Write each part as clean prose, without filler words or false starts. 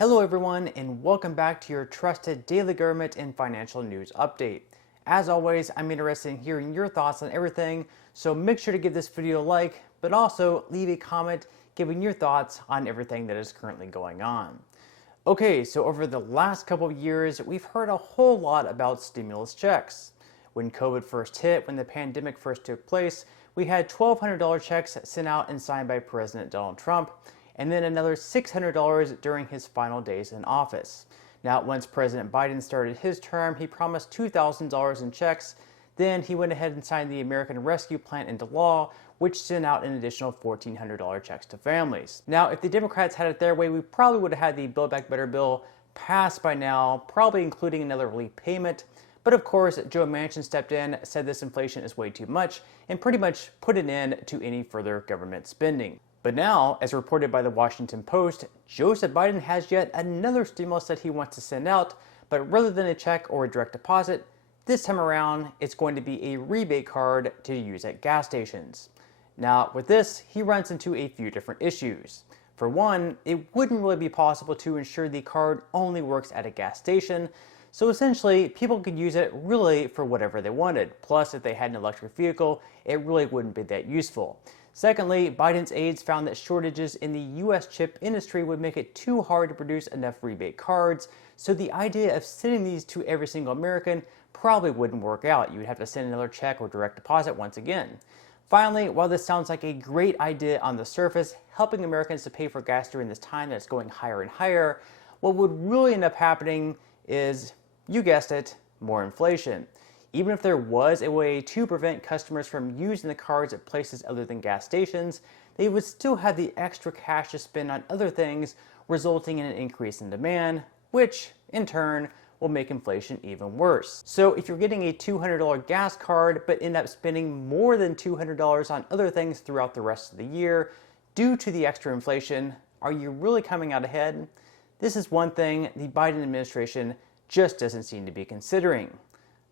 Hello everyone and welcome back to your trusted daily government and financial news update. As always, I'm interested in hearing your thoughts on everything, so make sure to give this video a like, but also leave a comment giving your thoughts on everything that is currently going on. Okay, so over the last couple of years, we've heard a whole lot about stimulus checks. When COVID first hit, when the pandemic first took place, we had $1,200 checks sent out and signed by President Donald Trump, and then another $600 during his final days in office. Now, once President Biden started his term, he promised $2,000 in checks. Then he went ahead and signed the American Rescue Plan into law, which sent out an additional $1,400 checks to families. Now, if the Democrats had it their way, we probably would have had the Build Back Better bill passed by now, probably including another relief payment. But of course, Joe Manchin stepped in, said this inflation is way too much, and pretty much put an end to any further government spending. But now, as reported by the Washington Post, Joseph Biden has yet another stimulus that he wants to send out, but rather than a check or a direct deposit, this time around, it's going to be a rebate card to use at gas stations. Now, with this, he runs into a few different issues. For one, it wouldn't really be possible to ensure the card only works at a gas station, so essentially, people could use it really for whatever they wanted. Plus, if they had an electric vehicle, it really wouldn't be that useful. Secondly, Biden's aides found that shortages in the U.S. chip industry would make it too hard to produce enough rebate cards, so the idea of sending these to every single American probably wouldn't work out. You would have to send another check or direct deposit once again. Finally, while this sounds like a great idea on the surface, helping Americans to pay for gas during this time that's going higher and higher, what would really end up happening is, you guessed it, more inflation. Even if there was a way to prevent customers from using the cards at places other than gas stations, they would still have the extra cash to spend on other things, resulting in an increase in demand, which, in turn, will make inflation even worse. So if you're getting a $200 gas card but end up spending more than $200 on other things throughout the rest of the year due to the extra inflation, are you really coming out ahead? This is one thing the Biden administration just doesn't seem to be considering.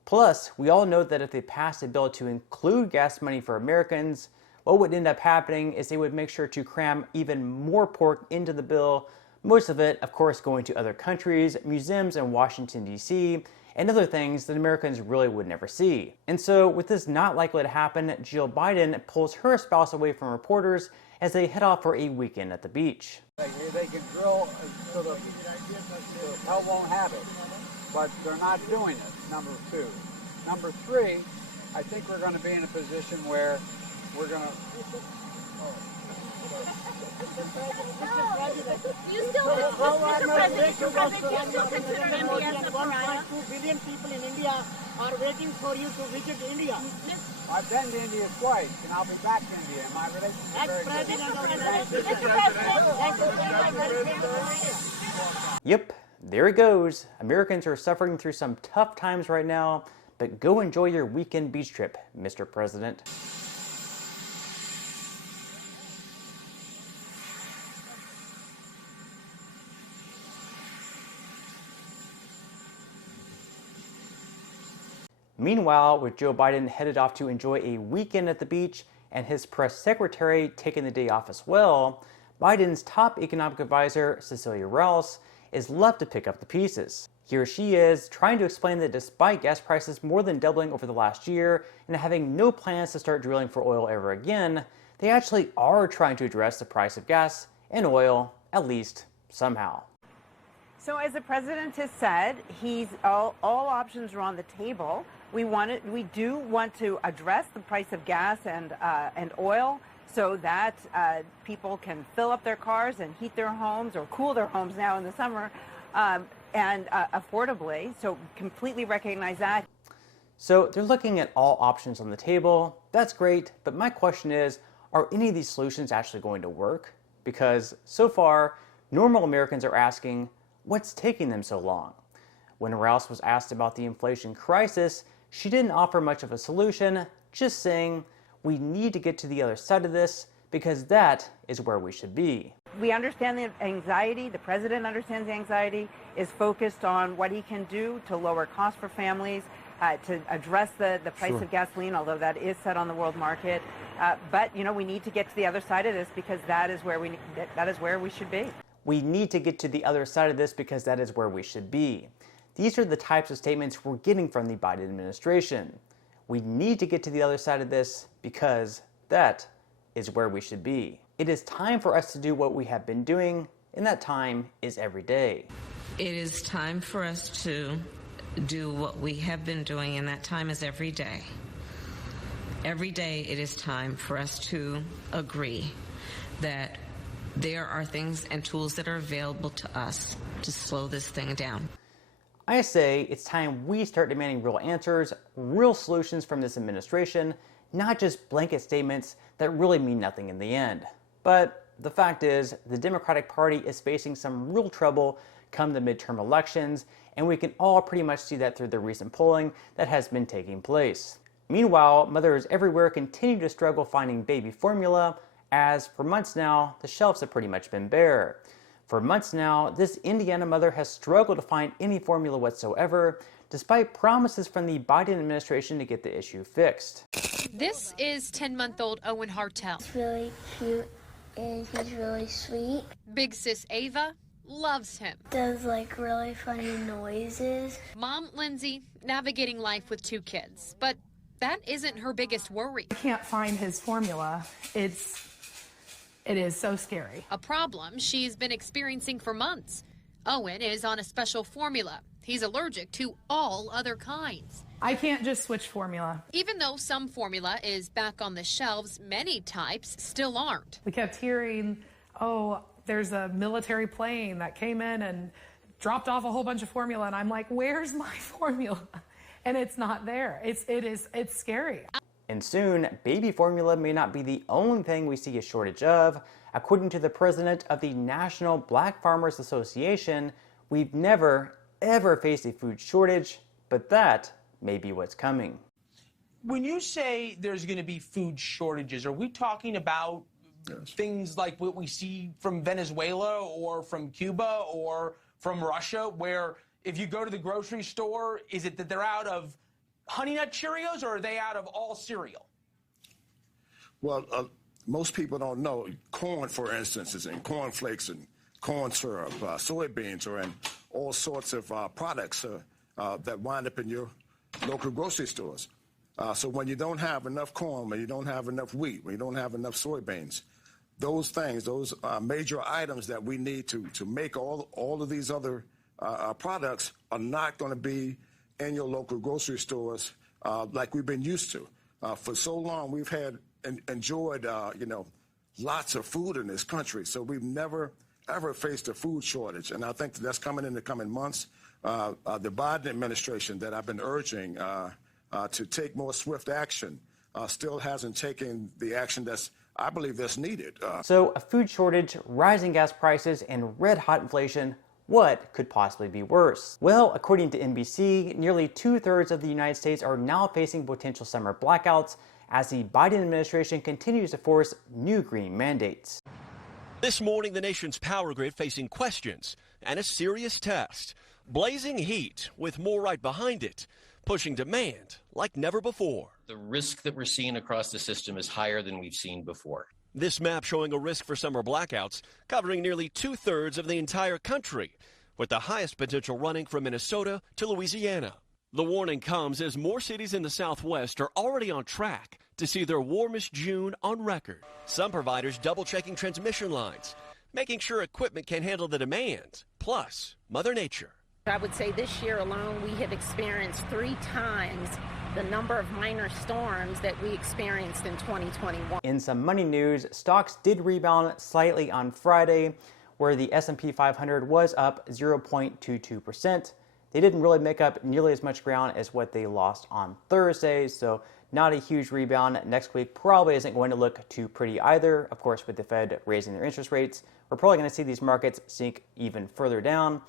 Plus, we all know that if they passed a bill to include gas money for Americans, what would end up happening is they would make sure to cram even more pork into the bill, most of it, of course, going to other countries, museums in Washington, D.C., and other things that Americans really would never see. And so, with this not likely to happen, Jill Biden pulls her spouse away from reporters as they head off for a weekend at the beach. They can drill so the hell won't have it, but they're not doing it, number two. Number three, I think we're going to be in a position where we're going to... You still, Mr. President, you still consider India as a pariah? 1.2 billion people in India are waiting for you to visit India. I've been to India twice, and I'll be back to India. My relationship is very good. Yep, there it goes. Americans are suffering through some tough times right now, but go enjoy your weekend beach trip, Mr. President. Meanwhile, with Joe Biden headed off to enjoy a weekend at the beach and his press secretary taking the day off as well, Biden's top economic advisor, Cecilia Rouse, is left to pick up the pieces. Here she is, trying to explain that despite gas prices more than doubling over the last year and having no plans to start drilling for oil ever again, they actually are trying to address the price of gas and oil, at least somehow. So as the president has said, all options are on the table. We do want to address the price of gas and oil so that people can fill up their cars and heat their homes or cool their homes now in the summer and affordably. So completely recognize that. So they're looking at all options on the table. That's great, but my question is, are any of these solutions actually going to work? Because so far, normal Americans are asking, what's taking them so long? When Rouse was asked about the inflation crisis, she didn't offer much of a solution, just saying, we need to get to the other side of this because that is where we should be. We understand the anxiety, the president understands the anxiety, is focused on what he can do to lower costs for families, to address the price of gasoline, although that is set on the world market. But, you know, we need to get to the other side of this because that is where we should be. We need to get to the other side of this because that is where we should be. These are the types of statements we're getting from the Biden administration. We need to get to the other side of this because that is where we should be. It is time for us to do what we have been doing, and that time is every day. It is time for us to do what we have been doing, and that time is every day. Every day it is time for us to agree that there are things and tools that are available to us to slow this thing down. I say it's time we start demanding real answers, real solutions from this administration, not just blanket statements that really mean nothing in the end. But the fact is, the Democratic Party is facing some real trouble come the midterm elections, and we can all pretty much see that through the recent polling that has been taking place. Meanwhile, mothers everywhere continue to struggle finding baby formula, as for months now, the shelves have pretty much been bare. For months now, this Indiana mother has struggled to find any formula whatsoever, despite promises from the Biden administration to get the issue fixed. This is 10-month-old Owen Hartel. He's really cute and he's really sweet. Big sis Ava loves him. Does like really funny noises. Mom Lindsay navigating life with 2 kids, but that isn't her biggest worry. I can't find his formula. It is so scary. A problem she's been experiencing for months. Owen is on a special formula. He's allergic to all other kinds. I can't just switch formula. Even though some formula is back on the shelves, many types still aren't. We kept hearing, oh, there's a military plane that came in and dropped off a whole bunch of formula. And I'm like, where's my formula? And it's not there. It's scary. And soon, baby formula may not be the only thing we see a shortage of. According to the president of the National Black Farmers Association, we've never, ever faced a food shortage, but that may be what's coming. When you say there's going to be food shortages, are we talking about things like what we see from Venezuela or from Cuba or from Russia, where if you go to the grocery store, is it that they're out of Honey Nut Cheerios, or are they out of all cereal? Well, most people don't know. Corn, for instance, is in corn flakes and corn syrup. Soybeans are in all sorts of products that wind up in your local grocery stores. So when you don't have enough corn, when you don't have enough wheat, when you don't have enough soybeans, those things, those major items that we need to make all of these other products are not going to be in your local grocery stores like we've been used to. For so long, we've enjoyed, lots of food in this country. So we've never, ever faced a food shortage. And I think that's coming in the coming months. The Biden administration that I've been urging to take more swift action still hasn't taken the action I believe that's needed. So a food shortage, rising gas prices, and red-hot inflation, what could possibly be worse? Well, according to NBC, nearly 2/3 of the United States are now facing potential summer blackouts as the Biden administration continues to force new green mandates. This morning, the nation's power grid facing questions and a serious test. Blazing heat with more right behind it, pushing demand like never before. The risk that we're seeing across the system is higher than we've seen before. This map showing a risk for summer blackouts covering nearly 2/3 of the entire country, with the highest potential running from Minnesota to Louisiana. The warning comes as more cities in the Southwest are already on track to see their warmest June on record. Some providers double-checking transmission lines, making sure equipment can handle the demand, plus Mother Nature. I would say this year alone we have experienced 3 times the number of minor storms that we experienced in 2021. In some money news, stocks did rebound slightly on Friday, where the S&P 500 was up 0.22%. They didn't really make up nearly as much ground as what they lost on Thursday, so not a huge rebound. Next week probably isn't going to look too pretty either. Of course, with the Fed raising their interest rates, we're probably going to see these markets sink even further down.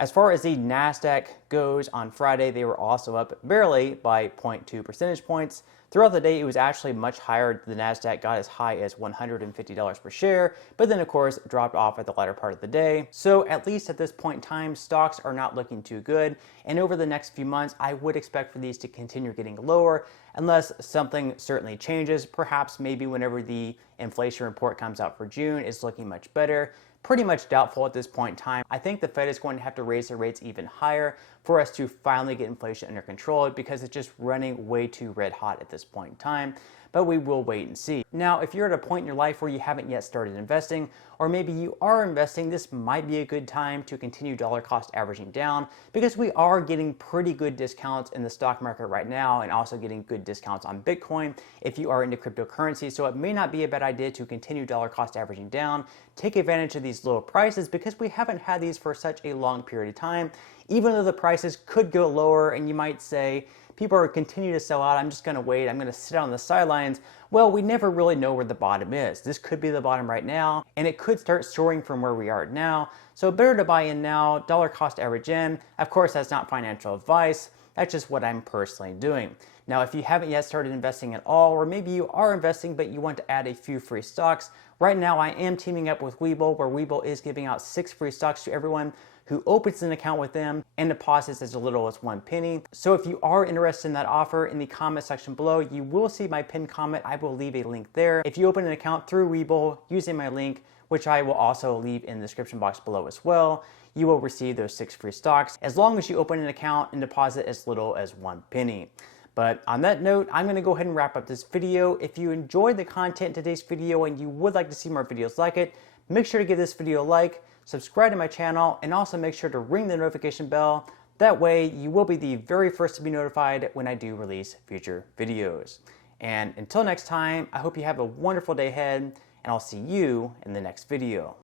As far as the NASDAQ goes, on Friday, they were also up barely by 0.2 percentage points. Throughout the day, it was actually much higher. The NASDAQ got as high as $150 per share, but then, of course, dropped off at the latter part of the day. So at least at this point in time, stocks are not looking too good. And over the next few months, I would expect for these to continue getting lower unless something certainly changes. Perhaps maybe whenever the inflation report comes out for June, it's looking much better. pretty much doubtful at this point in time. I think the Fed is going to have to raise their rates even higher for us to finally get inflation under control because it's just running way too red hot at this point in time. But we will wait and see. Now, if you're at a point in your life where you haven't yet started investing, or maybe you are investing, this might be a good time to continue dollar cost averaging down because we are getting pretty good discounts in the stock market right now and also getting good discounts on Bitcoin if you are into cryptocurrency. So it may not be a bad idea to continue dollar cost averaging down, take advantage of these low prices because we haven't had these for such a long period of time. Even though the prices could go lower and you might say, people are continuing to sell out, I'm just going to wait, I'm going to sit on the sidelines. Well, we never really know where the bottom is. This could be the bottom right now, and it could start soaring from where we are now. So better to buy in now, dollar cost average in. Of course, that's not financial advice. That's just what I'm personally doing. Now, if you haven't yet started investing at all, or maybe you are investing but you want to add a few free stocks, right now I am teaming up with Webull, where Webull is giving out 6 free stocks to everyone who opens an account with them and deposits as little as 1 penny. So if you are interested in that offer, in the comment section below, you will see my pinned comment. I will leave a link there. If you open an account through Webull using my link, which I will also leave in the description box below as well, you will receive those 6 free stocks as long as you open an account and deposit as little as 1 penny. But on that note, I'm going to go ahead and wrap up this video. If you enjoyed the content in today's video and you would like to see more videos like it, make sure to give this video a like, subscribe to my channel, and also make sure to ring the notification bell. That way you will be the very first to be notified when I do release future videos. And until next time, I hope you have a wonderful day ahead, and I'll see you in the next video.